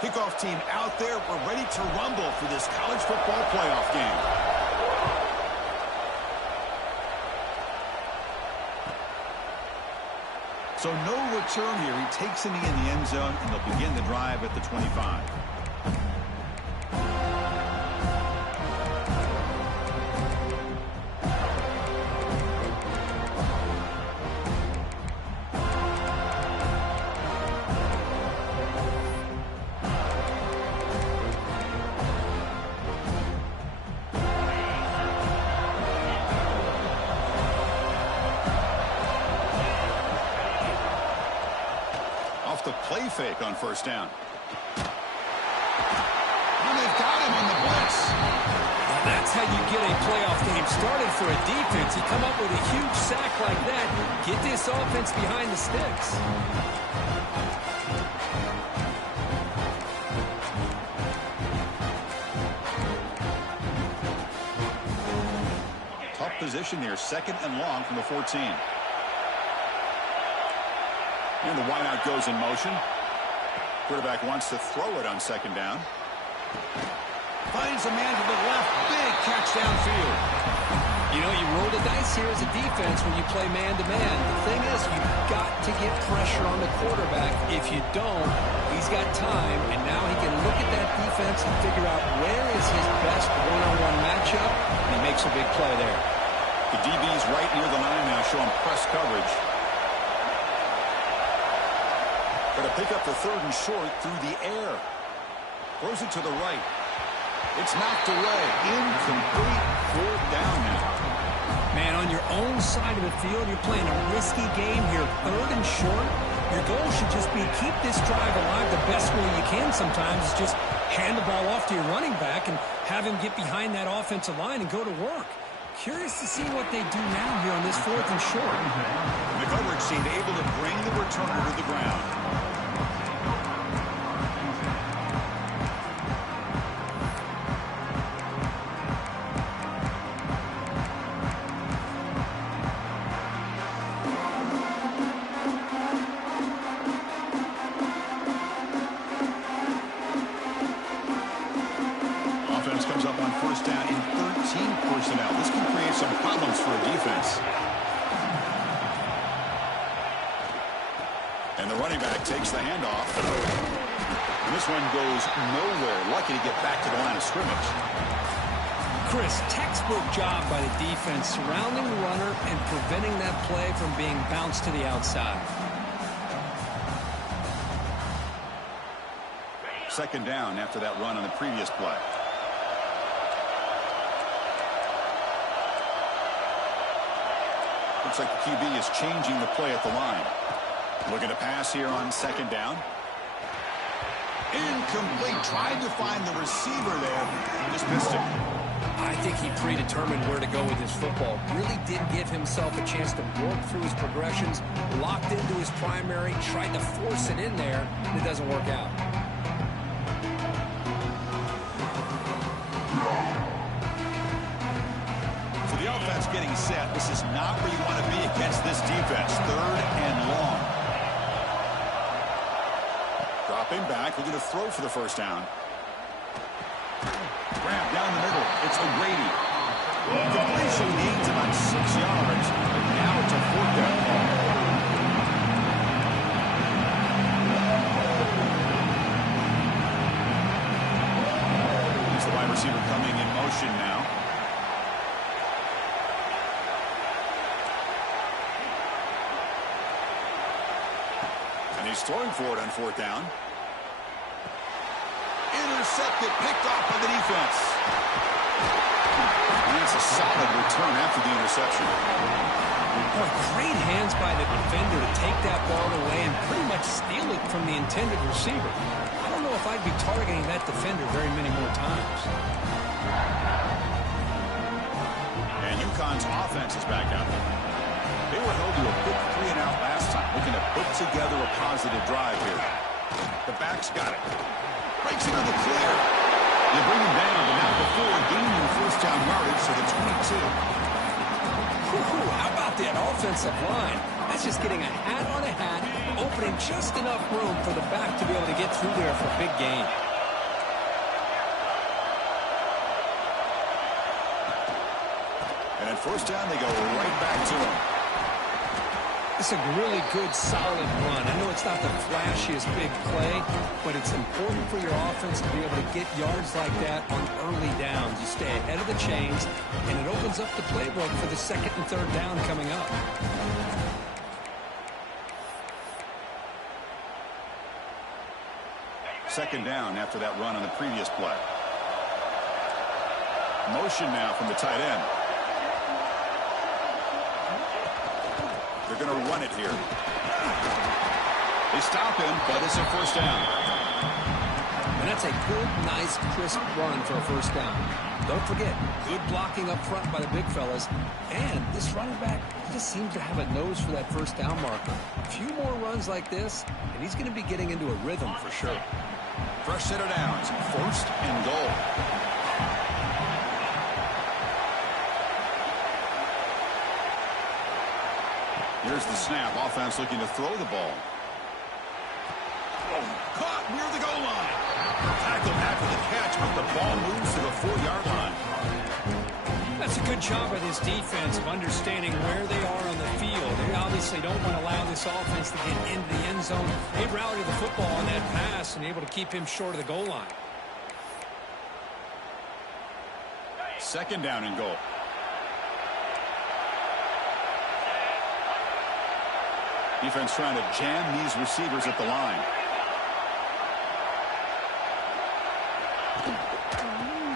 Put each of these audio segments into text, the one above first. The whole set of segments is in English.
Kickoff team out there. We're ready to rumble for this college football playoff game. So no return here. He takes it in the end zone, and they'll begin the drive at the 25. The play fake on first down. And they've got him on the blitz. Now that's how you get a playoff game started for a defense. You come up with a huge sack like that, get this offense behind the sticks. Tough position here, second and long from the 14. And the wideout goes in motion. Quarterback wants to throw it on second down. Finds a man to the left. Big catch downfield. You know, you roll the dice here as a defense when you play man-to-man. The thing is, you've got to get pressure on the quarterback. If you don't, he's got time, and now he can look at that defense and figure out where is his best one-on-one matchup, and he makes a big play there. The DB's right near the line now, showing press coverage. Going to pick up the third and short through the air. Throws it to the right. It's knocked away. Incomplete. Fourth down now. Man, on your own side of the field, you're playing a risky game here. Third and short. Your goal should just be keep this drive alive the best way you can sometimes. Is just hand the ball off to your running back and have him get behind that offensive line and go to work. Curious to see what they do now here on this fourth and short. The coverage seemed able to bring the returner to the ground. Offense comes up on first down in 13 personnel. This can create some problems for a defense. And the running back takes the handoff. And this one goes nowhere. Lucky to get back to the line of scrimmage. Chris, textbook job by the defense surrounding the runner and preventing that play from being bounced to the outside. Second down after that run on the previous play. Looks like the QB is changing the play at the line. Looking to pass here on second down. Incomplete. Tried to find the receiver there. Just missed him. I think he predetermined where to go with his football. Really did give himself a chance to work through his progressions. Locked into his primary. Tried to force it in there. And it doesn't work out. Offense getting set. This is not where you want to be against this defense. Third and long. Dropping back, looking to throw for the first down. Grab down the middle. It's O'Grady. Completion gains about 6 yards. But now it's a fourth down ball. Here's the wide receiver coming in motion now. He's throwing for it on fourth down. Intercepted, picked off by the defense. And it's a solid return after the interception. Boy, great hands by the defender to take that ball away and pretty much steal it from the intended receiver. I don't know if I'd be targeting that defender very many more times. And UConn's offense is back out there. They were held to a quick 3-and-out last time, looking to put together a positive drive here. The back's got it. Breaks into the clear. They bring him down, but not before gaining first down yardage to the 22. How about that offensive line? That's just getting a hat on a hat opening just enough room for the back to be able to get through there for a big gain. And at first down, they go right back to him. It's a really good, solid run. I know it's not the flashiest big play, but it's important for your offense to be able to get yards like that on early downs. You stay ahead of the chains, and it opens up the playbook for the second and third down coming up. Second down after that run on the previous play. Motion now from the tight end. They're going to run it here. They stop him, but it's a first down. And that's a good, nice, crisp run for a first down. Don't forget, good blocking up front by the big fellas. And this running back just seems to have a nose for that first down marker. A few more runs like this, and he's going to be getting into a rhythm for sure. Fresh set of downs, first and goal. Here's the snap. Offense looking to throw the ball. Caught near the goal line. Tackled after the catch, but the ball moves to the 4-yard line. That's a good job by this defense of understanding where they are on the field. They obviously don't want to allow this offense to get into the end zone. They rallied the football on that pass and able to keep him short of the goal line. Second down and goal. Defense trying to jam these receivers at the line.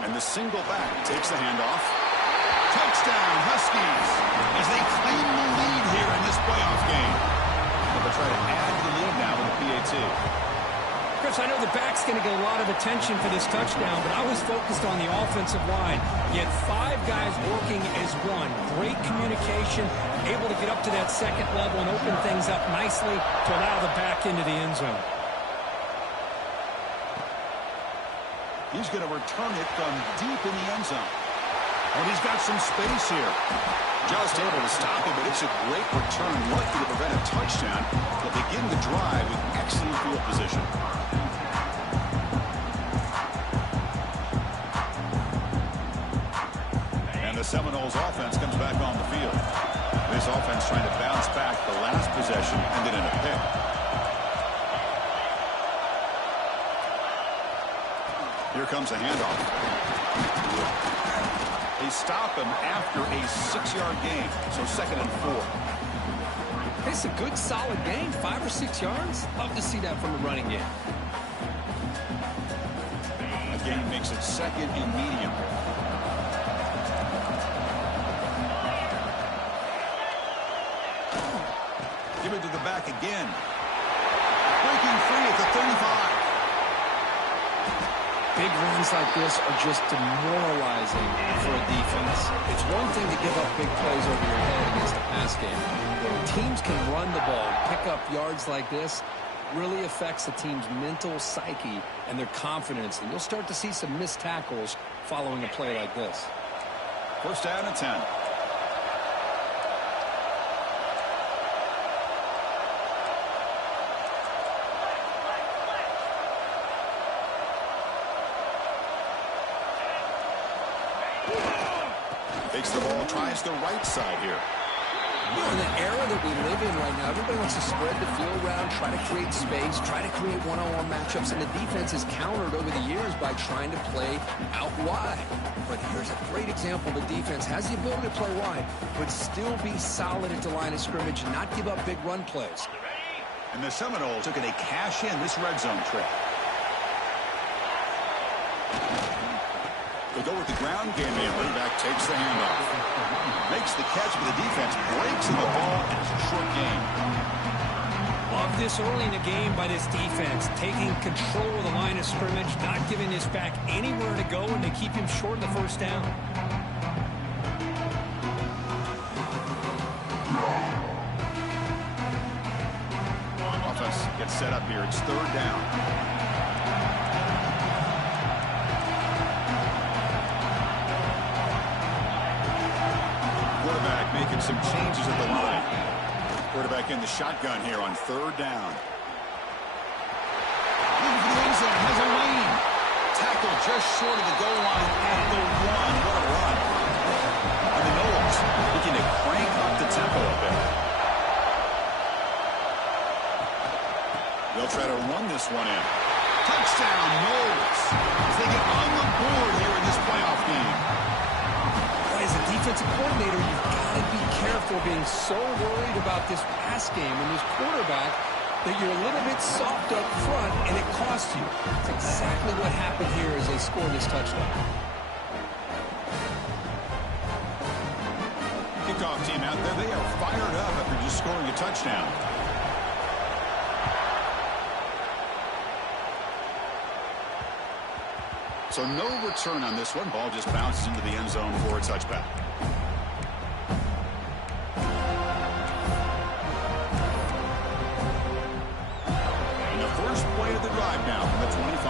And the single back takes the handoff. Touchdown, Huskies, as they claim the lead here in this playoff game. They'll try to add to the lead now with the PAT. Chris, I know the back's going to get a lot of attention for this touchdown, but I was focused on the offensive line. You had 5 guys working as one. Great communication, able to get up to that second level and open things up nicely to allow the back into the end zone. He's going to return it from deep in the end zone. And he's got some space here. Just able to stop it, but it's a great return, likely to prevent a touchdown. They'll begin the drive with excellent field position. And the Seminoles offense comes back on the field. This offense trying to bounce back. The last possession ended in a pick. Here comes a handoff. They stop him after a 6-yard gain, so second and 4. It's a good, solid gain, 5 or 6 yards. Love to see that from the running game. The gain makes it second and medium. Give it to the back again. Breaking free at the 35. Big runs like this are just demoralizing for a defense. It's one thing to give up big plays over your head against a pass game. When teams can run the ball and pick up yards like this, really affects the team's mental psyche and their confidence. And you'll start to see some missed tackles following a play like this. First down and 10. Takes the ball, tries the right side here. You know, in the era that we live in right now, everybody wants to spread the field around, try to create space, try to create one-on-one matchups, and the defense is countered over the years by trying to play out wide. But here's a great example. The defense has the ability to play wide, but still be solid at the line of scrimmage and not give up big run plays. And the Seminoles looking to cash in this red zone trip. They go with the ground game, and running back takes the handoff. Makes the catch, but the defense breaks in the ball, and it's a short gain. Love this early in the game by this defense, taking control of the line of scrimmage, not giving this back anywhere to go, and to keep him short of the first down. Offense gets set up here. It's third down. Making some changes at the line. Quarterback in the shotgun here on third down. Looking for the end zone. Has a lane. Tackle just short of the goal line at the 1. What a run. And the Noles looking to crank up the tempo a bit. They'll try to run this one in. Touchdown, Noles. As they get on the board here in this playoff game. As a defensive coordinator, you've got to be careful being so worried about this pass game and this quarterback that you're a little bit soft up front and it costs you. That's exactly what happened here as they scored this touchdown. Kickoff team out there, they are fired up after just scoring a touchdown. So no return on this one. Ball just bounces into the end zone for a touchback. And the first play of the drive now from the 25.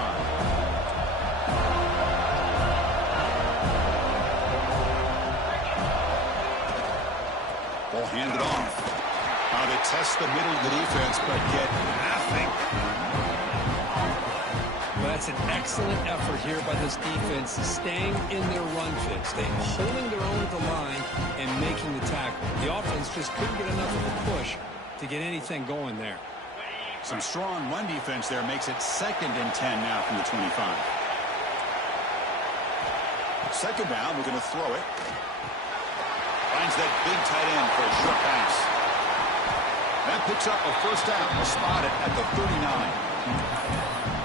Ball handed off. They test the middle of the defense, but get nothing. That's an excellent effort here by this defense, staying in their run fit, staying holding their own at the line and making the tackle. The offense just couldn't get enough of a push to get anything going there. Some strong run defense there makes it 2nd and 10 now from the 25. Second down, we're going to throw it. Finds that big tight end for a short pass. That picks up a first down. We'll spot it at the 39.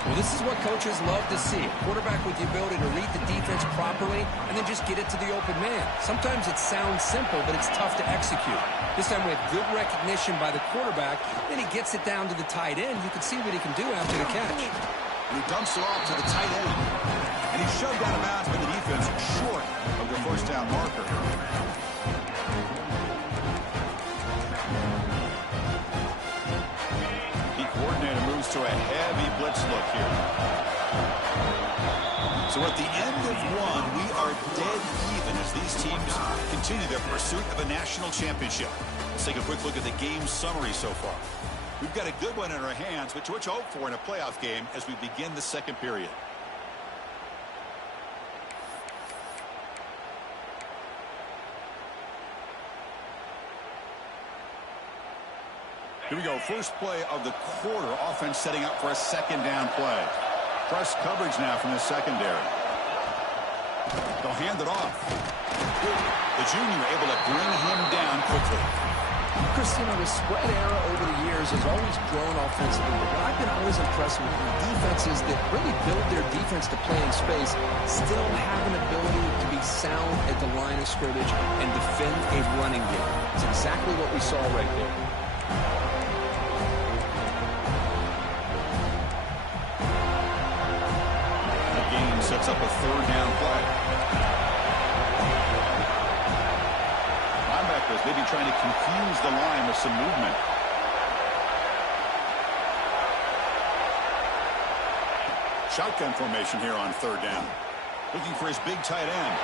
Well, this is what coaches love to see. A quarterback with the ability to read the defense properly and then just get it to the open man. Sometimes it sounds simple, but it's tough to execute. This time we have good recognition by the quarterback. Then he gets it down to the tight end. You can see what he can do after the catch. And he dumps it off to the tight end. And he's shoved out of bounds by the defense short of the first down marker. To a heavy blitz look here. So at the end of one, we are dead even as these teams continue their pursuit of a national championship. Let's take a quick look at the game summary so far. We've got a good one in our hands, which to hope for in a playoff game as we begin the second period. Here we go. First play of the quarter. Offense setting up for a second down play. Press coverage now from the secondary. They'll hand it off. The junior able to bring him down quickly. Chris, the spread era over the years has always grown offensively, but what I've been always impressed with defenses that really build their defense to play in space still have an ability to be sound at the line of scrimmage and defend a running game. It's exactly what we saw right there. Sets up a third down play. Linebackers maybe trying to confuse the line with some movement. Shotgun formation here on third down. Looking for his big tight end.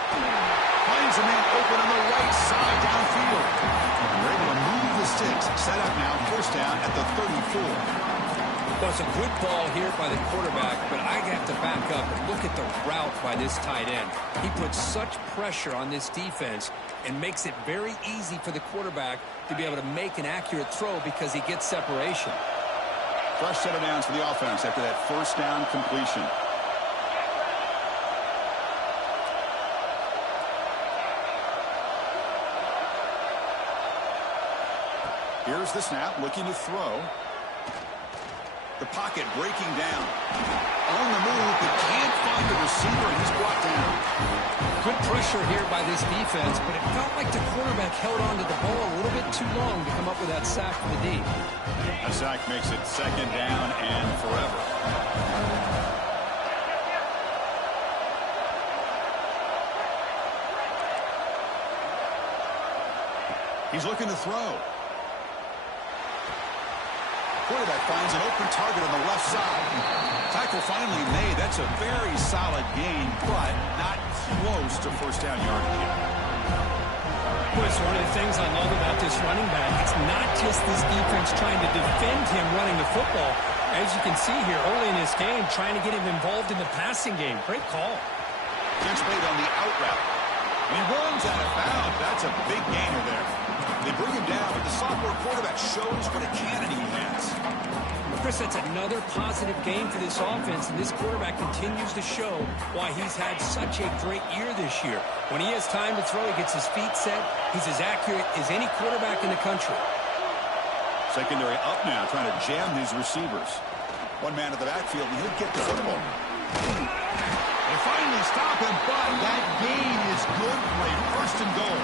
Finds a man open on the right side downfield. They're able to move the sticks. Set up now, first down at the 34. Well, it's a good ball here by the quarterback, but I have to back up and look at the route by this tight end. He puts such pressure on this defense and makes it very easy for the quarterback to be able to make an accurate throw because he gets separation. Fresh set of downs for the offense after that first down completion. Here's the snap, looking to throw. The pocket breaking down. On the move, but can't find the receiver, and he's brought down. Good pressure here by this defense, but it felt like the quarterback held on to the ball a little bit too long to come up with that sack from the D. A sack makes it second down and forever. He's looking to throw. Quarterback finds an open target on the left side. Tackle finally made. That's a very solid gain, but not close to first down yardage. Well, it's one of the things I love about this running back. It's not just this defense trying to defend him running the football. As you can see here early in this game, trying to get him involved in the passing game. Great call. Gets made on the out route. And he runs out of bounds. That's a big gainer there. They bring him down, but the sophomore quarterback shows what a cannon he has. Chris, that's another positive game for this offense, and this quarterback continues to show why he's had such a great year this year. When he has time to throw, he gets his feet set. He's as accurate as any quarterback in the country. Secondary up now, trying to jam these receivers. One man at the backfield, and he'll get the football. They finally stop him, but that gain is good for a first and goal.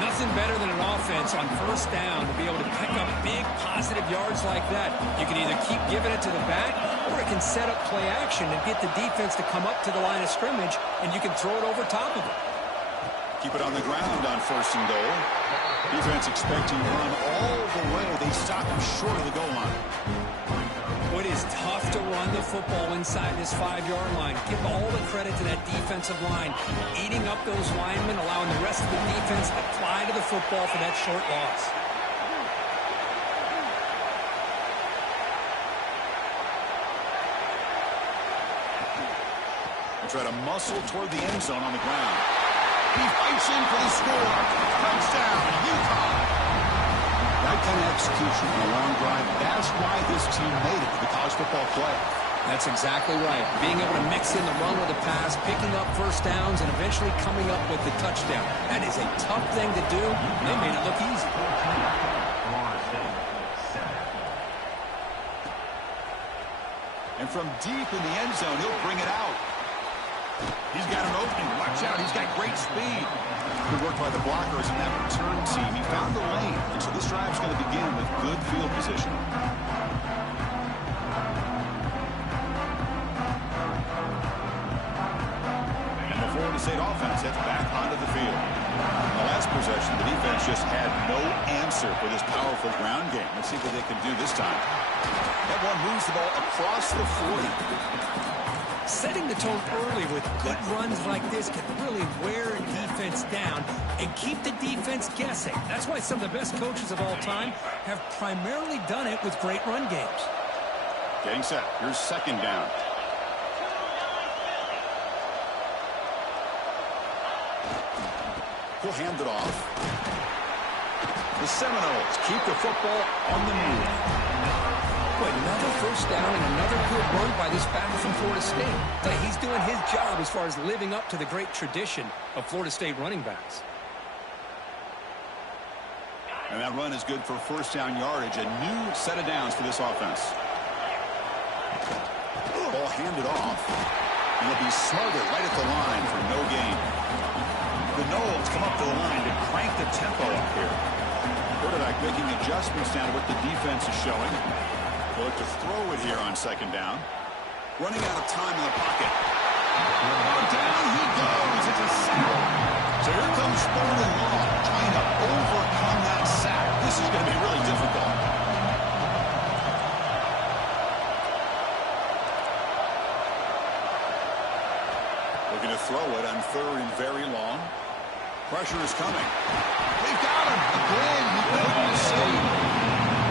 Nothing better than an offense on first down to be able to pick up big positive yards like that. You can either keep giving it to the back, or it can set up play action and get the defense to come up to the line of scrimmage, and you can throw it over top of it. Keep it on the ground on first and goal. Defense expecting to run all the way. They stop him short of the goal line. It is tough to run the football inside this 5-yard line. Give all the credit to that defensive line, eating up those linemen, allowing the rest of the defense to fly to the football for that short loss. They try to muscle toward the end zone on the ground. He fights in for the score. Touchdown, UConn. That kind of execution on a long drive, that's why this team made it to the college football playoff. That's exactly right. Being able to mix in the run with the pass, picking up first downs, and eventually coming up with the touchdown. That is a tough thing to do, and they made it look easy. And from deep in the end zone, he'll bring it out. He's got an opening. Watch out. He's got great speed. Good work by the blockers in that return team. He found the lane. And so this drive's going to begin with good field position. And the Florida State offense heads back onto the field. In the last possession, the defense just had no answer for this powerful ground game. Let's see what they can do this time. That one moves the ball across the 40. Setting the tone early with good runs like this can really wear a defense down and keep the defense guessing. That's why some of the best coaches of all time have primarily done it with great run games. Getting set. Here's second down. He'll hand it off. The Seminoles keep the football on the move. Another first down and another good run by this back from Florida State. But he's doing his job as far as living up to the great tradition of Florida State running backs. And that run is good for first down yardage. A new set of downs for this offense. Ball handed off. And he'll be smothered right at the line for no gain. The Noles come up to the line to crank the tempo up here. Quarterback making adjustments down to what the defense is showing. They'll look to throw it here on second down. Running out of time in the pocket. Down he goes. It's a sack. So here comes 3rd and long, trying to overcome that sack. This is going to be really difficult. Looking to throw it on 3rd and very long. Pressure is coming. They've got him. Again, he couldn't save.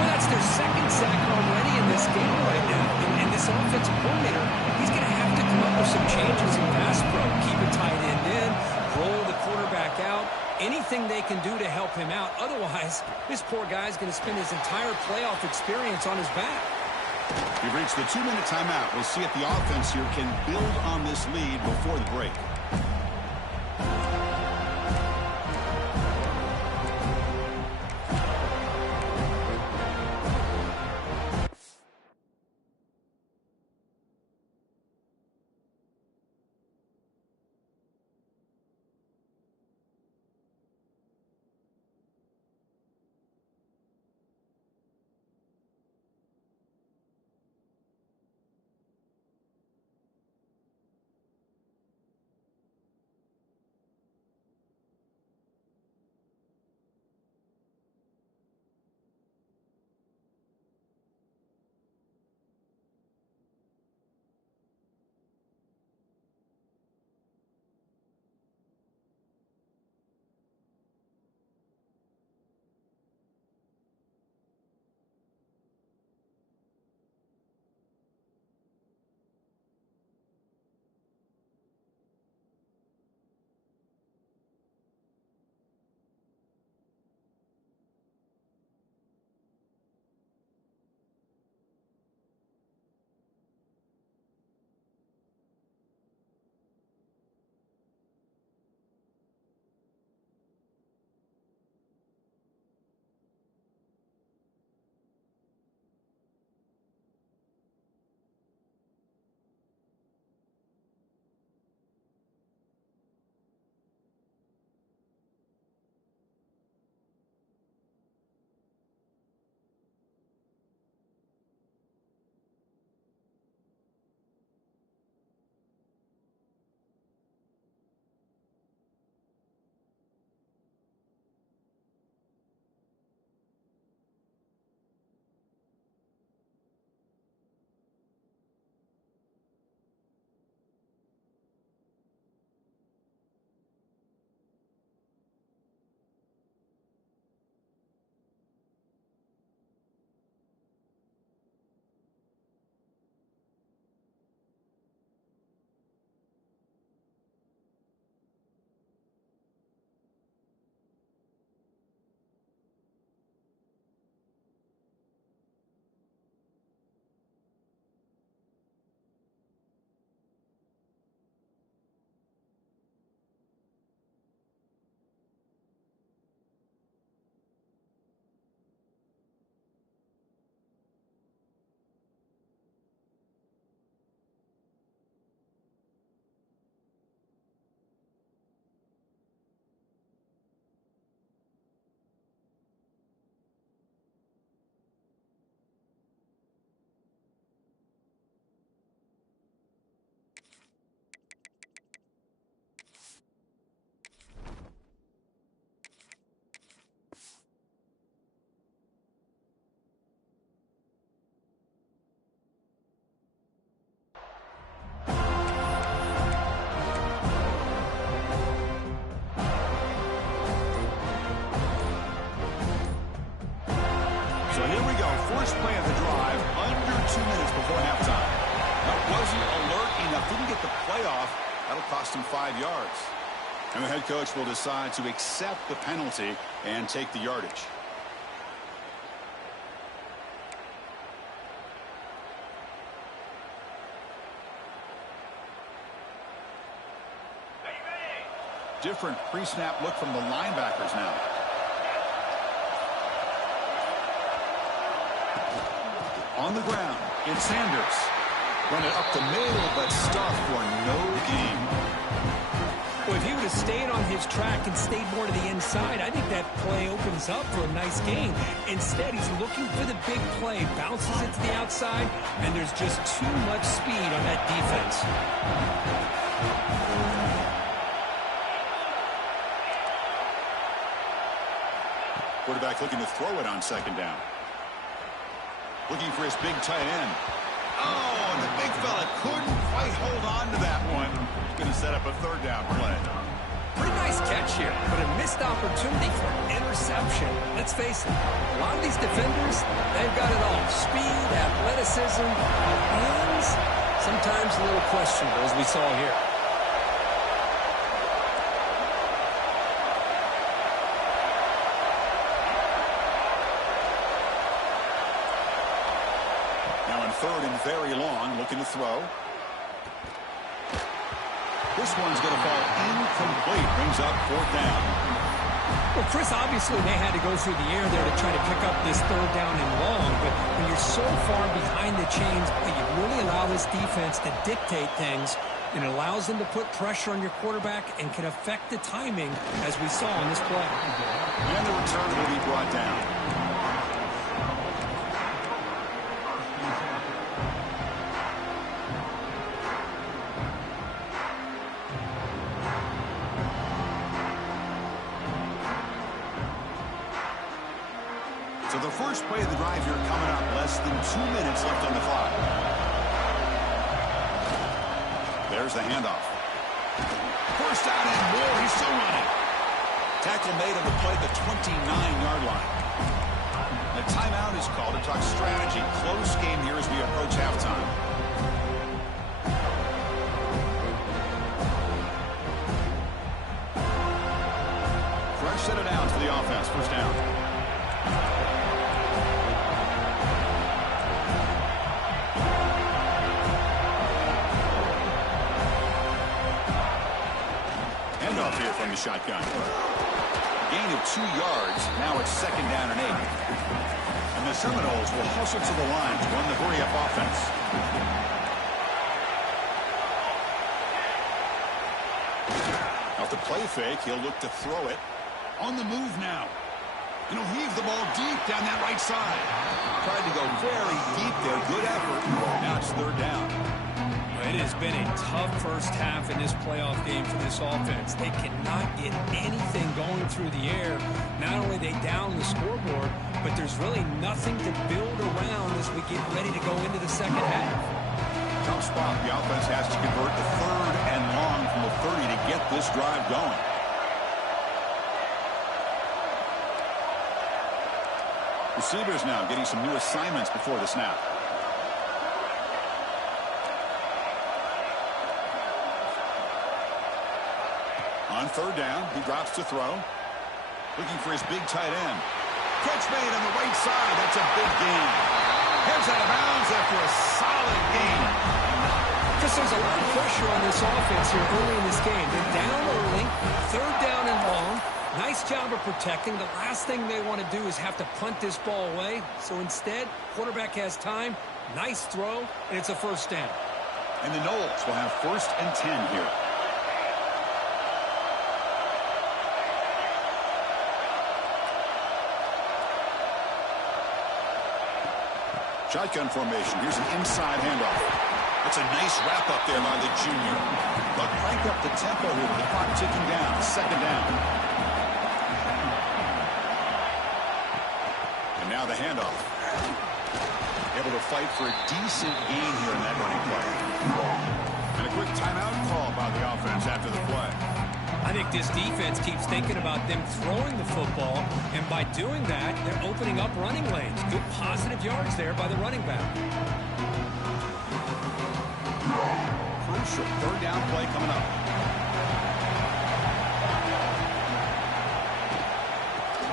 Well, that's their second sack already in this game right now. And this offensive coordinator, he's going to have to come up with some changes in pass pro. Keep a tight end in, roll the quarterback out, anything they can do to help him out. Otherwise, this poor guy's going to spend his entire playoff experience on his back. We've reached the 2-minute timeout. We'll see if the offense here can build on this lead before the break. the play off. That'll cost him 5 yards. And the head coach will decide to accept the penalty and take the yardage. Different pre-snap look from the linebackers now. On the ground, it's Sanders. Run it up the middle, but stuffed for no gain. Well, if he would have stayed on his track and stayed more to the inside, I think that play opens up for a nice gain. Instead, he's looking for the big play, bounces it to the outside, and there's just too much speed on that defense. Quarterback looking to throw it on second down. Looking for his big tight end. Oh, and the big fella couldn't quite hold on to that one. He's going to set up a third down play. Pretty nice catch here, but a missed opportunity for an interception. Let's face it, a lot of these defenders, they've got it all. Speed, athleticism, hands, sometimes a little questionable, as we saw here. Third and very long, looking to throw. This one's going to fall incomplete. Brings up fourth down. Well, Chris, obviously they had to go through the air there to try to pick up this third down and long, but when you're so far behind the chains, you really allow this defense to dictate things, and it allows them to put pressure on your quarterback and can affect the timing, as we saw in this play. And the return will be brought down. So the first play of the drive here coming up, less than 2 minutes left on the clock. There's the handoff. First down and more, he's still running. Tackle made on the play at the 29-yard line. A timeout is called to talk strategy. Close game here as we approach halftime. Fresh set it down to the offense, first down. Handoff here from the shotgun. Gain of 2 yards. Now it's second down and 8. And the Seminoles will hustle to the line to run the hurry-up offense. Off the play fake, he'll look to throw it. On the move now. And he'll heave the ball deep down that right side. Tried to go very deep there. Good effort. Now it's third down. It has been a tough first half in this playoff game for this offense. They cannot get anything going through the air. Not only are they down the scoreboard, but there's really nothing to build around as we get ready to go into the second half. Tough spot. The offense has to convert the third and long from the 30 to get this drive going. Receivers now getting some new assignments before the snap. On third down, he drops to throw. Looking for his big tight end. Catch made on the right side. That's a big gain. Heads out of bounds after a solid gain. Because there's a lot of pressure on this offense here early in this game. They're down early, third down and long. Nice job of protecting. The last thing they want to do is have to punt this ball away. So instead, quarterback has time. Nice throw, and it's a first down. And the Noles will have first and 10 here. Shotgun formation. Here's an inside handoff. That's a nice wrap up there by the junior. But crank up the tempo here with the clock ticking down. Second down. And now the handoff. Able to fight for a decent gain here in that running play. And a quick timeout call by the offense after the play. I think this defense keeps thinking about them throwing the football, and by doing that, they're opening up running lanes. Good positive yards there by the running back. and short. Third down play coming up.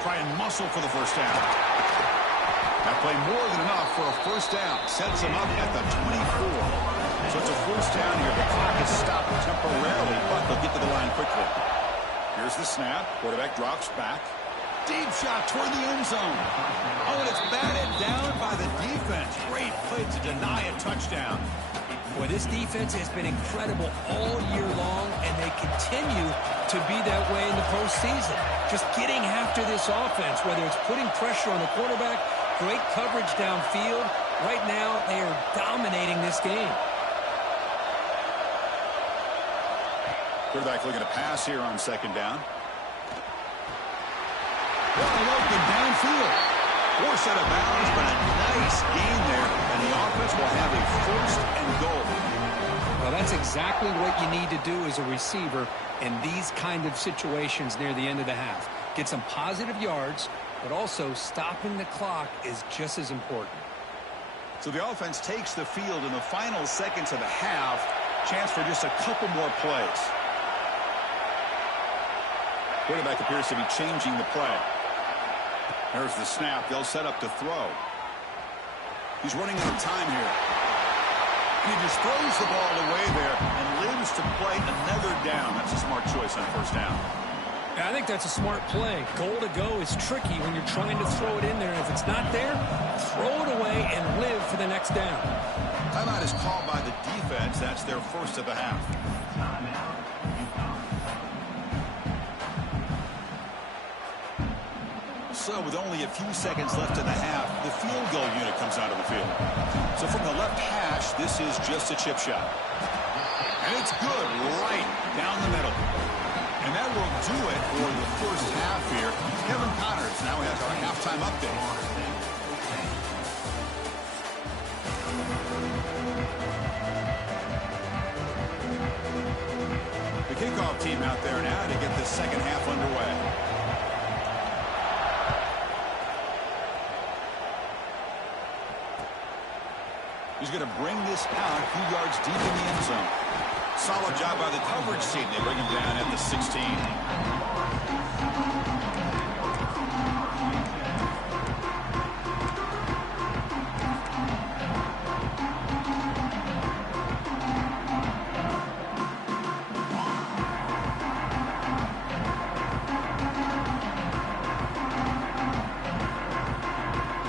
Try and muscle for the first down. That play more than enough for a first down. Sets him up at the 24. So it's a first down here. The clock is stopped temporarily, but they'll get to the line quickly. Here's the snap. Quarterback drops back. Deep shot toward the end zone. Oh, and it's batted down by the defense. Great play to deny a touchdown. Boy, this defense has been incredible all year long, and they continue to be that way in the postseason. Just getting after this offense, whether it's putting pressure on the quarterback, great coverage downfield. Right now, they are dominating this game. Quarterback looking to pass here on second down. Wide open downfield. Force out of bounds, but a nice gain there, and the offense will have a first and goal. Well, that's exactly what you need to do as a receiver in these kind of situations near the end of the half. Get some positive yards, but also stopping the clock is just as important. So the offense takes the field in the final seconds of the half. Chance for just a couple more plays. Quarterback appears to be changing the play. There's the snap. They'll set up to throw. He's running out of time here. And he just throws the ball away there and lives to play another down. That's a smart choice on first down. I think that's a smart play. Goal to go is tricky when you're trying to throw it in there. And if it's not there, throw it away and live for the next down. Timeout is called by the defense. That's their first of the half. So with only a few seconds left in the half, the field goal unit comes out of the field. So from the left hash, this is just a chip shot. And it's good right down the middle. And that will do it for the first half here. Kevin Connors now has our halftime update. The kickoff team out there now to get the second half underway. He's going to bring this out a few yards deep in the end zone. Solid job by the coverage team. They bring him down at the 16.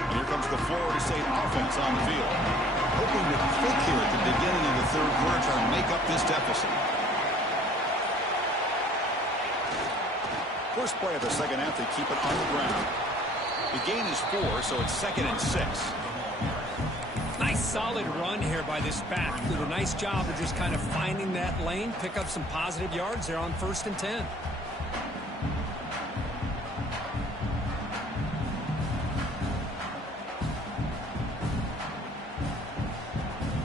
And here comes the Florida State offense on the field. Hoping to click here at the beginning of the third quarter, trying to make up this deficit. First play of the second half, they keep it on the ground. The gain is 4, so it's 2nd and 6. Nice solid run here by this back. Did a nice job of just kind of finding that lane, pick up some positive yards there on 1st and 10.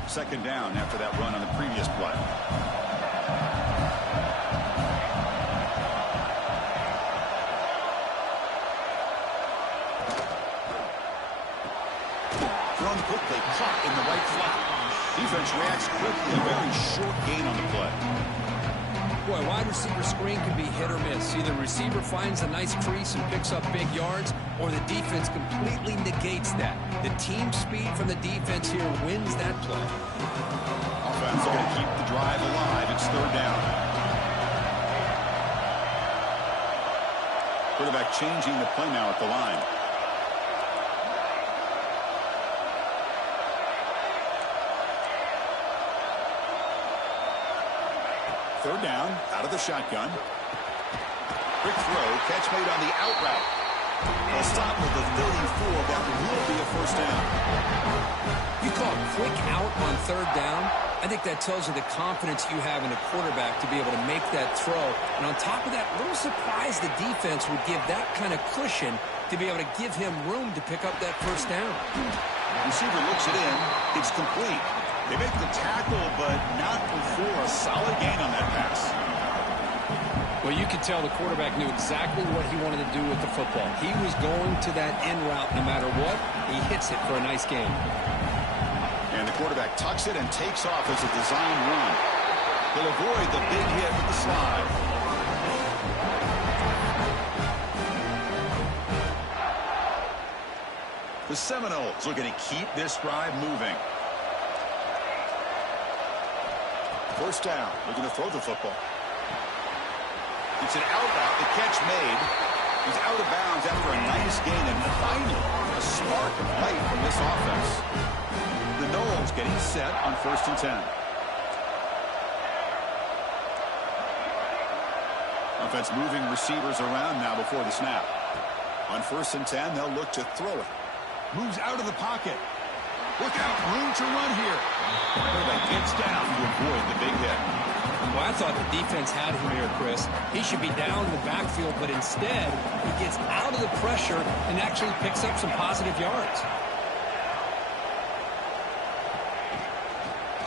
Second down after that run on the previous play. Thrown quickly, caught in the right flat. Defense reacts quickly, a very short gain on the play. Boy, wide receiver screen can be hit or miss. Either receiver finds a nice crease and picks up big yards, or the defense completely negates that. The team speed from the defense here wins that play. Offense going to keep the drive alive. It's third down. Quarterback changing the play now at the line. Third down, out of the shotgun. Quick throw, catch made on the out route. A stop with the 34. That will be a first down. You call a quick out on third down. I think that tells you the confidence you have in a quarterback to be able to make that throw. And on top of that, a little surprised the defense would give that kind of cushion to be able to give him room to pick up that first down. Receiver looks it in. It's complete. They make the tackle, but not before a solid gain on that pass. Well, you could tell the quarterback knew exactly what he wanted to do with the football. He was going to that in route no matter what. He hits it for a nice gain. And the quarterback tucks it and takes off as a design run. He'll avoid the big hit with the slide. The Seminoles looking to keep this drive moving. First down, looking to throw the football. It's an out route, the catch made. He's out of bounds after a nice gain, and finally, a spark of light from this offense. The Noles getting set on 1st and 10. Offense moving receivers around now before the snap. On 1st and 10, they'll look to throw it. Moves out of the pocket. Look out, room to run here. Quarterback gets down to avoid the big hit. Well, I thought the defense had him here, Chris. He should be down in the backfield, but instead, he gets out of the pressure and actually picks up some positive yards.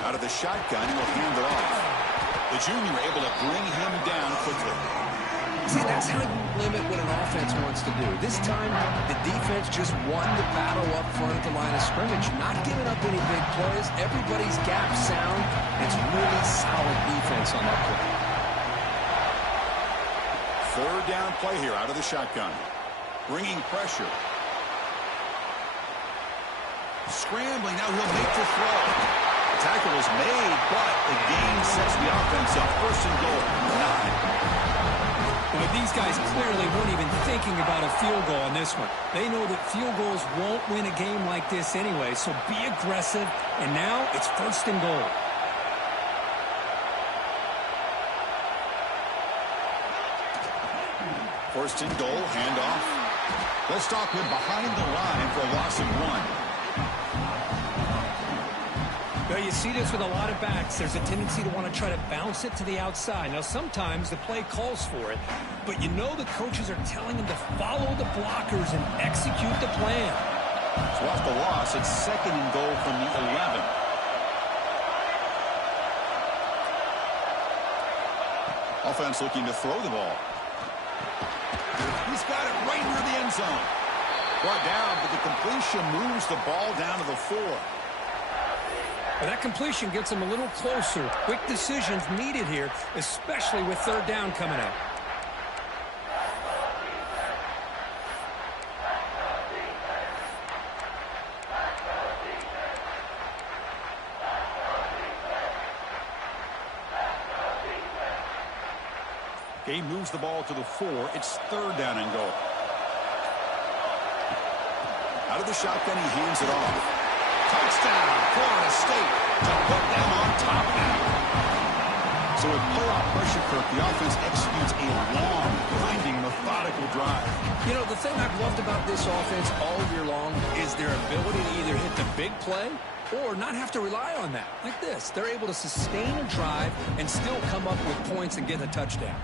Out of the shotgun, he'll hand it off. The junior able to bring him down quickly. See, that's how you limit what an offense wants to do. This time, the defense just won the battle up front at the line of scrimmage, not giving up any big plays. Everybody's gap sound. It's really solid defense on that play. Third down play here out of the shotgun. Bringing pressure. Scrambling, now he'll make the throw. The tackle is made, but the gain sets the offense up. 1st and goal, 9. But these guys clearly weren't even thinking about a field goal on this one. They know that field goals won't win a game like this anyway, so be aggressive, and now it's 1st and goal. First and goal, handoff. They'll stop him behind the line for a loss of 1. Well, you see this with a lot of backs. There's a tendency to want to try to bounce it to the outside. Now, sometimes the play calls for it, but you know the coaches are telling them to follow the blockers and execute the plan. So off the loss, it's 2nd and goal from the 11. Offense looking to throw the ball. He's got it right near the end zone. Brought down, but the completion moves the ball down to the 4. Well, that completion gets them a little closer. Quick decisions needed here, especially with 3rd down coming up. Game moves the ball to the 4. It's 3rd down and goal. Out of the shotgun, he hands it off. Touchdown, Florida State, to put them on top now. So with pull-out pressure, Kirk, the offense executes a long, grinding, methodical drive. You know, the thing I've loved about this offense all year long is their ability to either hit the big play or not have to rely on that. Like this, they're able to sustain a drive and still come up with points and get a touchdown.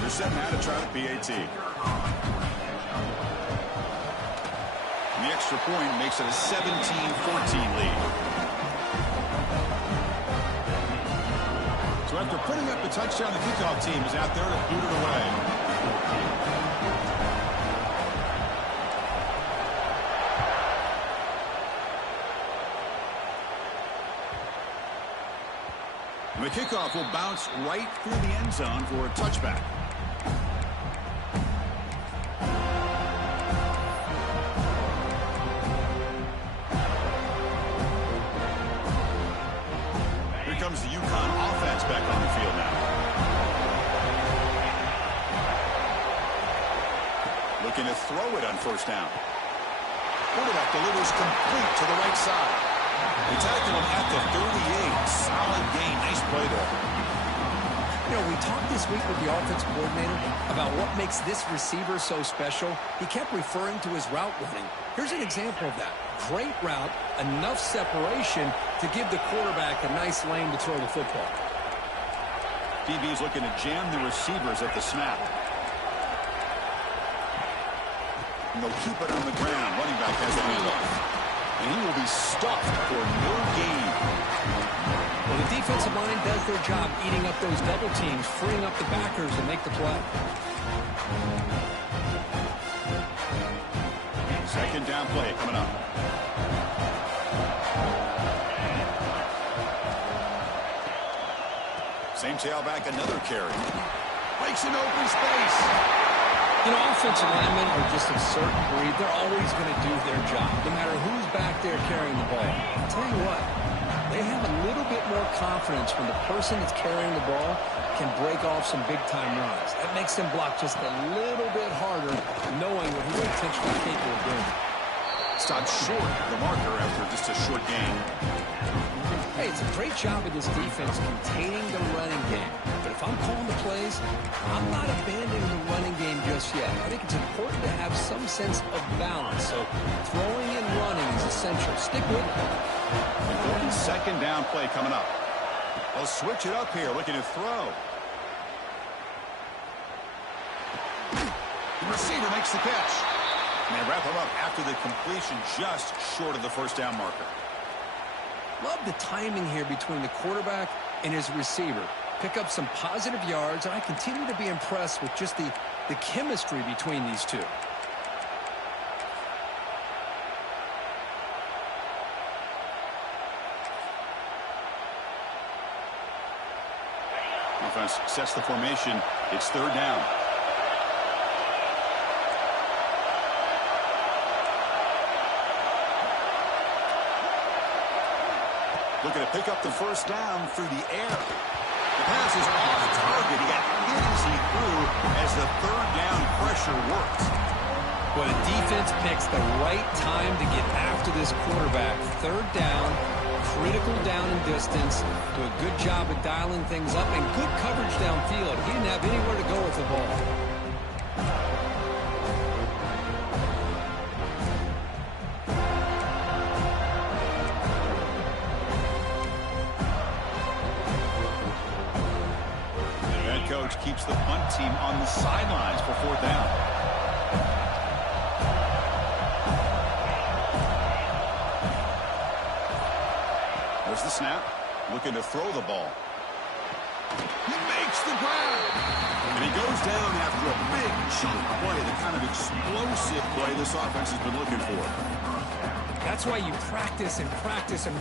They're set now to try the PAT. And the extra point makes it a 17-14 lead. So after putting up the touchdown, the kickoff team is out there to boot it away. And the kickoff will bounce right through the end zone for a touchback. Comes the UConn offense back on the field now. Looking to throw it on 1st down. Quarterback delivers complete to the right side. They tackle him at the 38. Solid gain. Nice play there. You know, we talked this week with the offensive coordinator about what makes this receiver so special. He kept referring to his route running. Here's an example of that. Great route, enough separation to give the quarterback a nice lane to throw the football. DB's looking to jam the receivers at the snap. And they'll keep it on the ground. Running back has a handoff. And he will be stuffed for no gain. Well, the defensive line does their job eating up those double teams, freeing up the backers to make the play. 2nd down play coming up. Same tailback, another carry. Breaks an open space. You know, offensive linemen are just a certain breed. They're always going to do their job, no matter who's back there carrying the ball. I'll tell you what, they have a little bit more confidence when the person that's carrying the ball can break off some big-time runs. That makes them block just a little bit harder, knowing what he's potentially capable of doing. Stopped short of the marker after just a short gain. Hey, it's a great job of this defense containing the running game. But if I'm calling the plays, I'm not abandoning the running game just yet. I think it's important to have some sense of balance. So throwing and running is essential. Stick with it. Important second down play coming up. They'll switch it up here, looking to throw. The receiver makes the catch. And they wrap him up after the completion just short of the first down marker. Love the timing here between the quarterback and his receiver. Pick up some positive yards, and I continue to be impressed with just the chemistry between these two. Offense sets the formation. It's third down. Looking to pick up the first down through the air. The pass is off target. He got hit as he threw as the third down pressure worked. Well, the defense picks the right time to get after this quarterback. Third down, critical down and distance. Do a good job of dialing things up and good coverage downfield. He didn't have anywhere to go with the ball. Keeps the punt team on the sidelines for fourth down. There's the snap. Looking to throw the ball. He makes the grab. And he goes down after a big chunk play, the kind of explosive play this offense has been looking for. That's why you practice and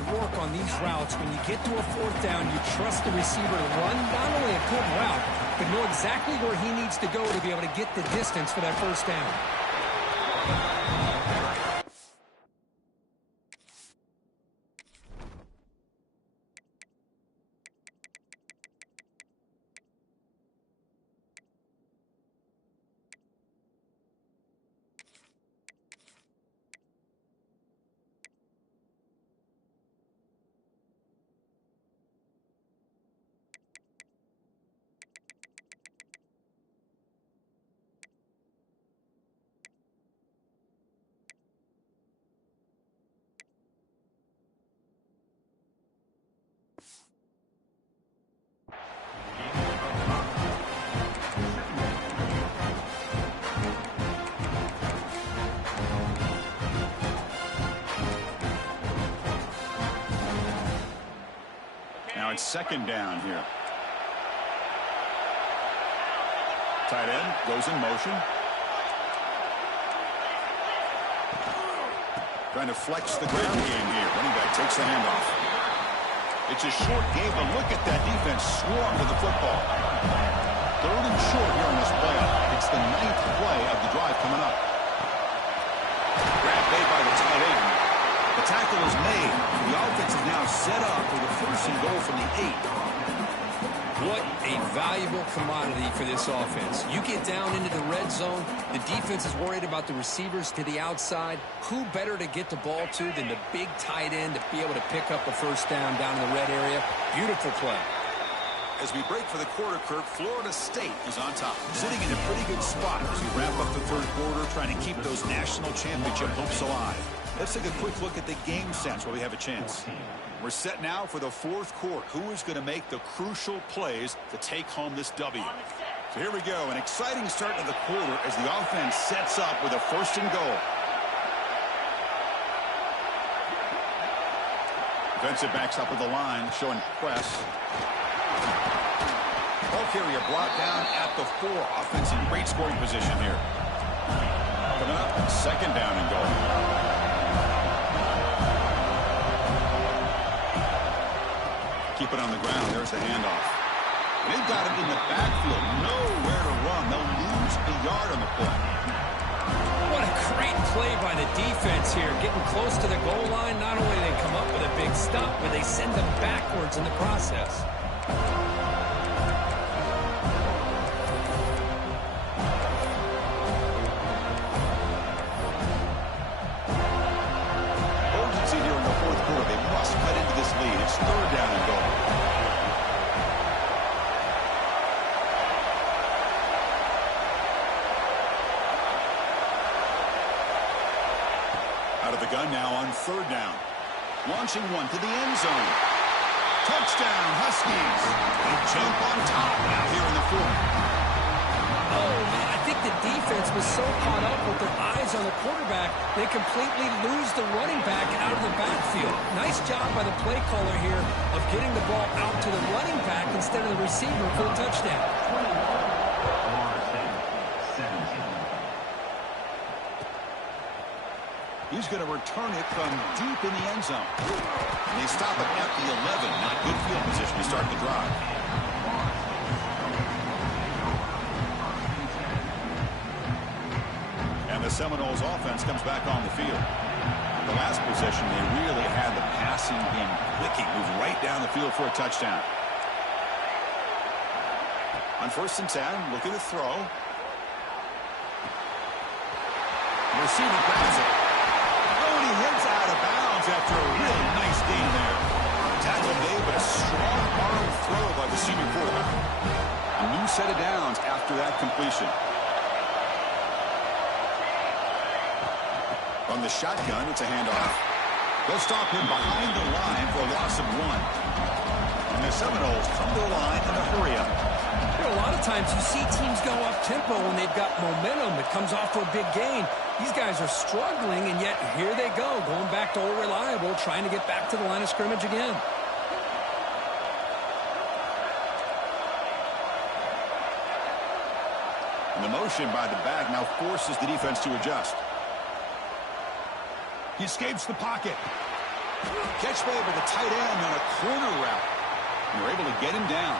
work on these routes. When you get to a fourth down, you trust the receiver to run not only a good route, but know exactly where he needs to go to be able to get the distance for that first down. Now it's second down here. Tight end goes in motion. Trying to flex the ground game here. Running back takes the handoff. It's a short game, but look at that defense swarm to the football. Third and short here on this playoff. It's the 9th play of the drive coming up. Grab made by the tight end. The tackle is made. The offense is now set up for the first and goal from the 8. What a valuable commodity for this offense. You get down into the red zone, the defense is worried about the receivers to the outside. Who better to get the ball to than the big tight end to be able to pick up a first down in the red area? Beautiful play. As we break for the quarter, Kirk, Florida State is on top. Sitting in a pretty good spot as we wrap up the third quarter, trying to keep those national championship hopes alive. Let's take a quick look at the game sense while we have a chance. We're set now for the fourth quarter. Who is going to make the crucial plays to take home this W? So here we go. An exciting start to the quarter as the offense sets up with a first and goal. Defensive backs up with the line, showing press. Ball carrier brought down at the 4. Offense in great scoring position here. Coming up, second down and goal. Keep it on the ground. There's the handoff. They've got him in the backfield. Nowhere to run. They'll lose a yard on the play. What a great play by the defense here. Getting close to the goal line, not only do they come up with a big stop, but they send them backwards in the process. Urgency here in the fourth quarter. They must cut into this lead. It's third down and goal. Out of the gun now on third down. Launching one to the end zone. Touchdown, Huskies. They jump on top now here in the fourth. Oh, man, I think the defense was so caught up with their eyes on the quarterback, they completely lose the running back out of the backfield. Nice job by the play caller here of getting the ball out to the running back instead of the receiver for the touchdown. He's going to return it from deep in the end zone. And they stop it at the 11. Not good field position to start the drive. And the Seminoles offense comes back on the field. The last possession, they really had the passing game clicking. Moved right down the field for a touchdown. On 1st and 10, looking to throw. The receiver grabs it. He heads out of bounds after a really nice gain there. Tackle made, but a strong arm throw by the senior quarterback. A new set of downs after that completion. From the shotgun, it's a handoff. They'll stop him behind the line for a loss of 1. And the Seminoles come to the line in a hurry-up. A lot of times you see teams go up-tempo when they've got momentum. It comes off for a big gain. These guys are struggling, and yet here they go, going back to old reliable, trying to get back to the line of scrimmage again. And the motion by the back now forces the defense to adjust. He escapes the pocket. Catch made by the tight end on a corner route. And they're able to get him down.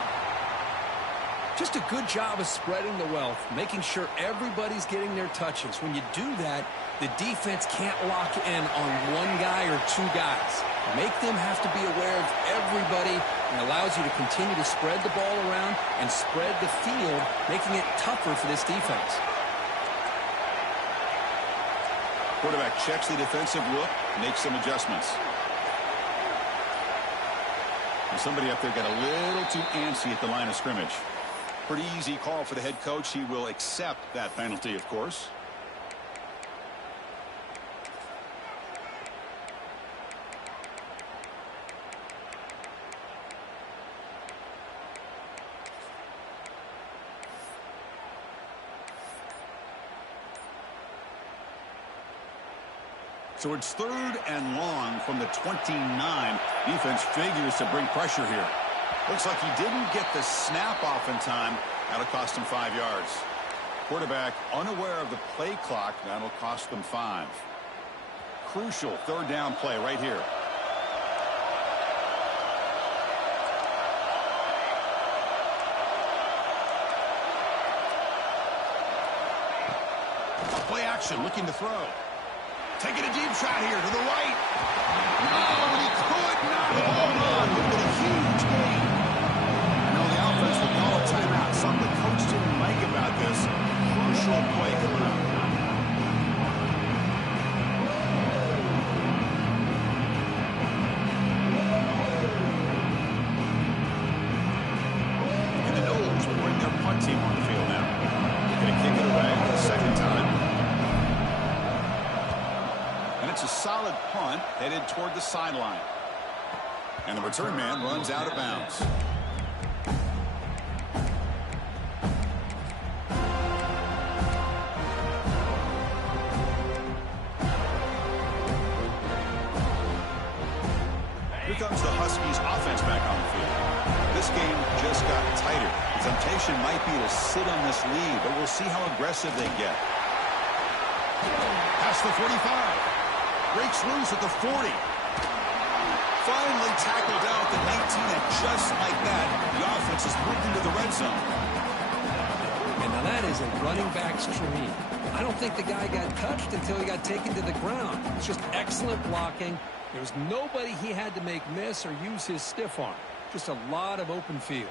Just a good job of spreading the wealth, making sure everybody's getting their touches. When you do that, the defense can't lock in on one guy or two guys. Make them have to be aware of everybody, and allows you to continue to spread the ball around and spread the field, making it tougher for this defense. Quarterback checks the defensive look, makes some adjustments. And somebody up there got a little too antsy at the line of scrimmage. Pretty easy call for the head coach. He will accept that penalty, of course. So it's third and long from the 29. Defense figures to bring pressure here. Looks like he didn't get the snap off in time. That'll cost him 5 yards. Quarterback unaware of the play clock. That'll cost them 5. Crucial third down play right here. Play action, looking to throw. Taking a deep shot here to the right. No, he could not hold on. Look at a huge gain. No, the offense will call a timeout. Something the coach didn't like about this. Crucial play coming up. And the Noles will bring their punt team on the field now. They're going to kick it away for the second time. It's a solid punt headed toward the sideline. And the return man runs out of bounds. Here comes the Huskies offense back on the field. This game just got tighter. The temptation might be to sit on this lead, but we'll see how aggressive they get. Past the 45. Breaks loose at the 40. Finally tackled out at the 19, and just like that, the offense has moved into the red is a running back's dream. I don't think the guy got touched until he got taken to the ground. It's just excellent blocking. There was nobody he had to make miss or use his stiff arm. Just a lot of open field.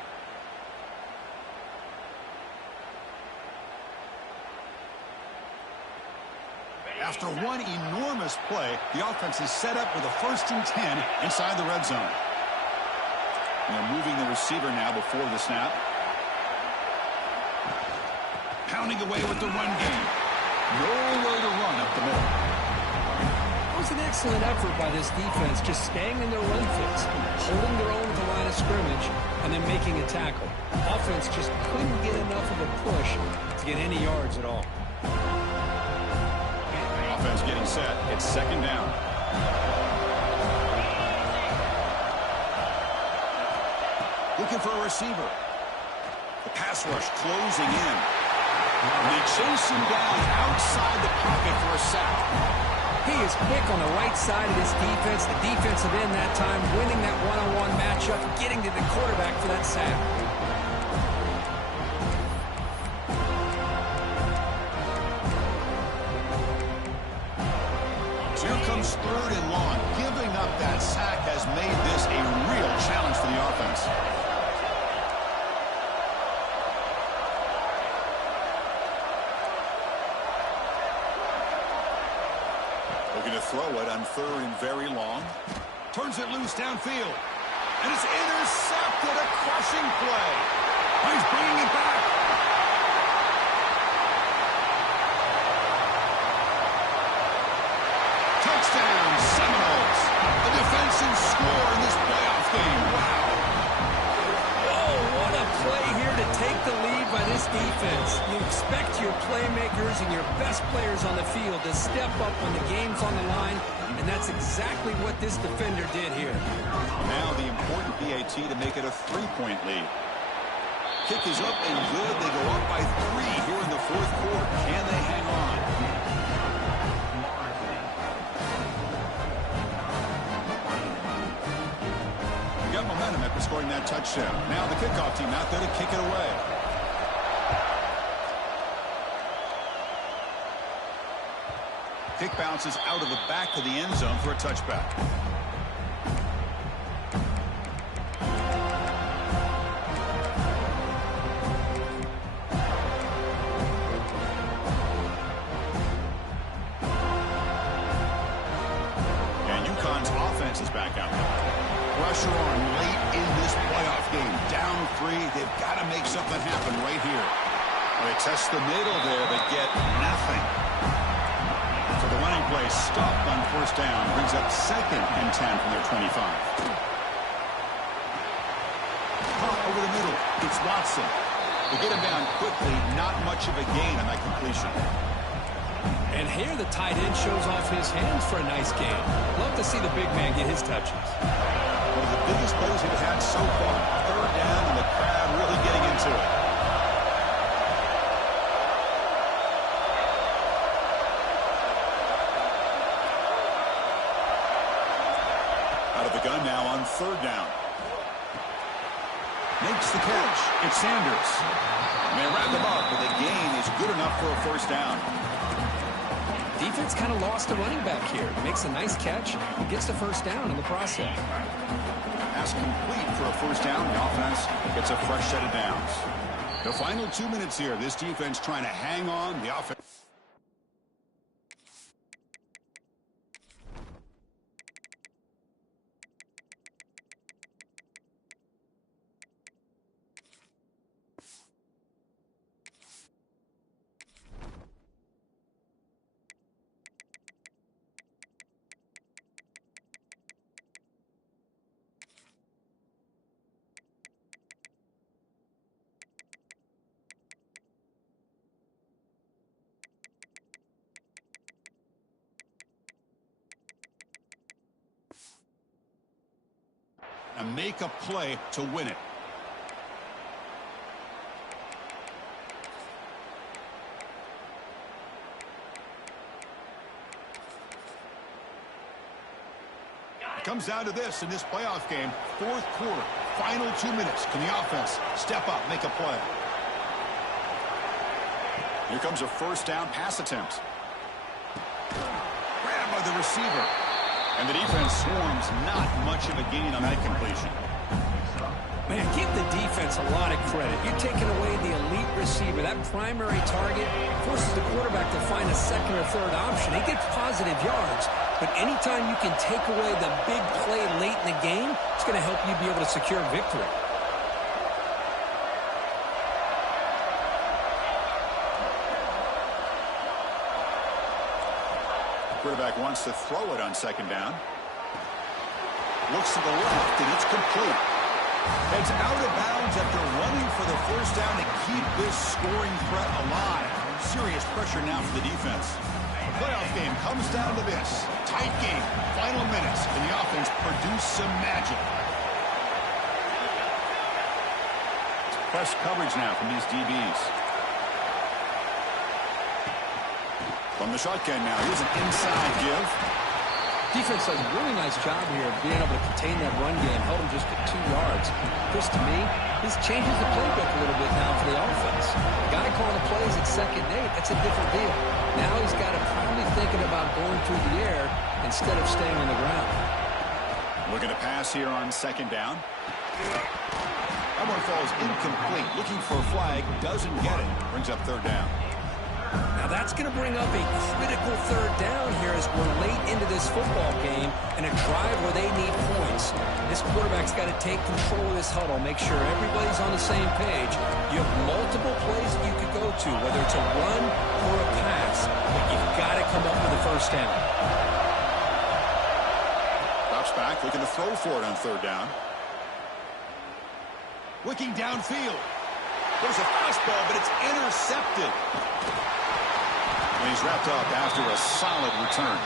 After one enormous play, the offense is set up with a 1st and 10 inside the red zone. And they're moving the receiver now before the snap. Pounding away with the run game. Nowhere to run up the middle. It was an excellent effort by this defense, just staying in their run fix, holding their own at the line of scrimmage, and then making a tackle. Offense just couldn't get enough of a push to get any yards at all. Offense getting set. It's 2nd down. Looking for a receiver. The pass rush closing in. And they chase him down outside the pocket for a sack. He is quick on the right side of this defense. The defensive end that time winning that one-on-one matchup, getting to the quarterback for that sack. So here comes 3rd and long. Giving up that sack has made this a real challenge for the offense. Looking to throw it on 3rd and very long. Turns it loose downfield. And it's intercepted. A crushing play. He's bringing it back. Touchdown, Seminoles. A defensive score in this playoff game. Wow. Oh, what a play here to take the lead by this defense. You expect your playmakers and your best players on the field to step up when the game's on the line, and that's exactly what this defender did here. Now the important PAT to make it a 3-point lead. Kick is up and good. They go up by 3 here in the 4th quarter. Can they hang on? Got momentum after scoring that touchdown. Now the kickoff team out there to kick it away. Kick bounces out of the back of the end zone for a touchback. And UConn's offense is back out there. Pressure on late in this playoff game. Down 3. They've got to make something happen right here. They test the middle there, but get nothing. So the running play stopped on 1st down. Brings up 2nd and 10 from their 25. Over the middle. It's Watson. They get him down quickly. Not much of a gain on that completion. And here the tight end shows off his hands for a nice gain. Love to see the big man get his touches. One of the biggest plays he's had so far. 3rd down, and the crowd really getting into it. Out of the gun now on 3rd down. Makes the catch. It's Sanders. And they wrap him up, but the gain is good enough for a 1st down. Defense kind of lost a running back here. Makes a nice catch. Gets the 1st down in the process. Pass complete for a 1st down. The offense gets a fresh set of downs. The final 2 minutes here. This defense trying to hang on. The offense. And make a play to win it. It comes down to this in this playoff game. 4th quarter, final 2 minutes. Can the offense step up, make a play? Here comes a first down pass attempt. Grabbed by the receiver. And the defense swarms, not much of a gain on that completion. Man, give the defense a lot of credit. You're taking away the elite receiver. That primary target forces the quarterback to find a second or third option. He gets positive yards, but anytime you can take away the big play late in the game, it's going to help you be able to secure victory. Quarterback wants to throw it on second down. Looks to the left, and it's complete. Heads out of bounds after running for the first down to keep this scoring threat alive. Serious pressure now for the defense. The playoff game comes down to this. Tight game, final minutes, and the offense produced some magic. Press coverage now from these DBs. From the shotgun now, here's an inside give. Defense does a really nice job here of being able to contain that run game, held him just at 2 yards. Chris, to me, this changes the playbook a little bit now for the offense. The guy calling the plays at 2nd and 8, that's a different deal. Now he's got to probably thinking about going through the air instead of staying on the ground. Looking to pass here on 2nd down. That one falls incomplete. Looking for a flag, doesn't get it. Brings up 3rd down. Now that's going to bring up a critical 3rd down here as we're late into this football game and a drive where they need points. This quarterback's got to take control of this huddle, make sure everybody's on the same page. You have multiple plays that you could go to, whether it's a run or a pass, but you've got to come up with a 1st down. Drops back, looking to throw for it on 3rd down. Looking downfield. There's a fastball, but it's intercepted. And he's wrapped up after a solid return.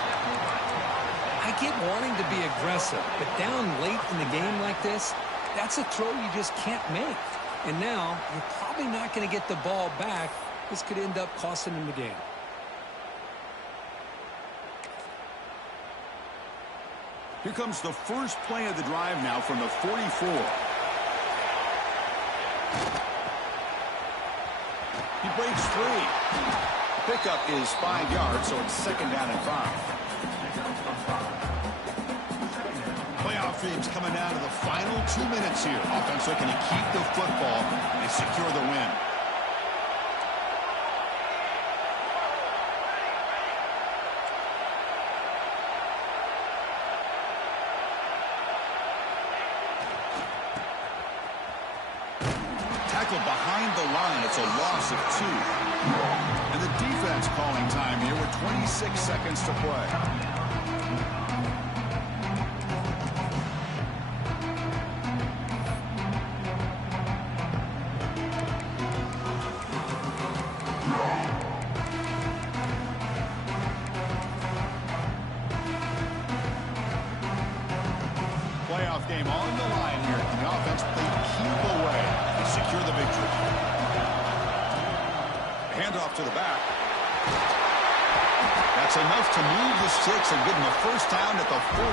I get wanting to be aggressive, but down late in the game like this, that's a throw you just can't make. And now, you're probably not going to get the ball back. This could end up costing him the game. Here comes the first play of the drive now from the 44. He breaks free. Pickup is 5 yards, so it's 2nd down and 5. Playoff dreams coming down to the final 2 minutes here. Offense looking to keep the football and secure the win. Tackled behind the line. It's a loss of 2. And the defense calling time here with 26 seconds to play. Playoff game on the line here. And the offense played keep away and secure the victory. Handoff to the back. That's enough to move the sticks and give them a first down at the 41.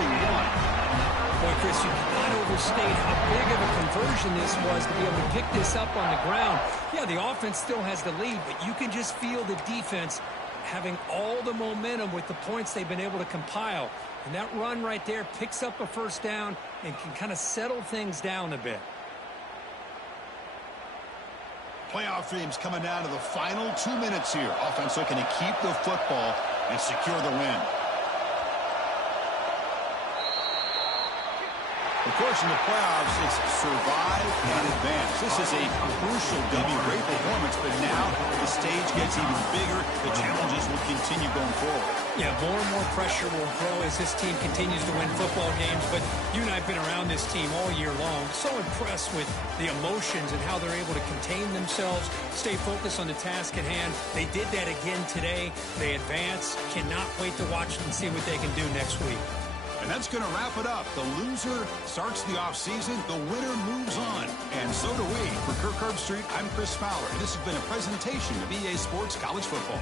Boy, Chris, you cannot overstate how big of a conversion this was to be able to pick this up on the ground. Yeah, the offense still has the lead, but you can just feel the defense having all the momentum with the points they've been able to compile. And that run right there picks up a first down and can kind of settle things down a bit. Playoff dreams coming down to the final 2 minutes here. Offense looking to keep the football and secure the win. Of course, in the playoffs, it's survive and advance. This is a crucial W. Great performance, but now the stage gets even bigger. The challenges will continue going forward. Yeah, more and more pressure will grow as this team continues to win football games. But you and I have been around this team all year long. So impressed with the emotions and how they're able to contain themselves, stay focused on the task at hand. They did that again today. They advance. Cannot wait to watch and see what they can do next week. And that's going to wrap it up. The loser starts the offseason. The winner moves on. And so do we. For Kirk Herbstreit, I'm Chris Fowler. And this has been a presentation of EA Sports College Football.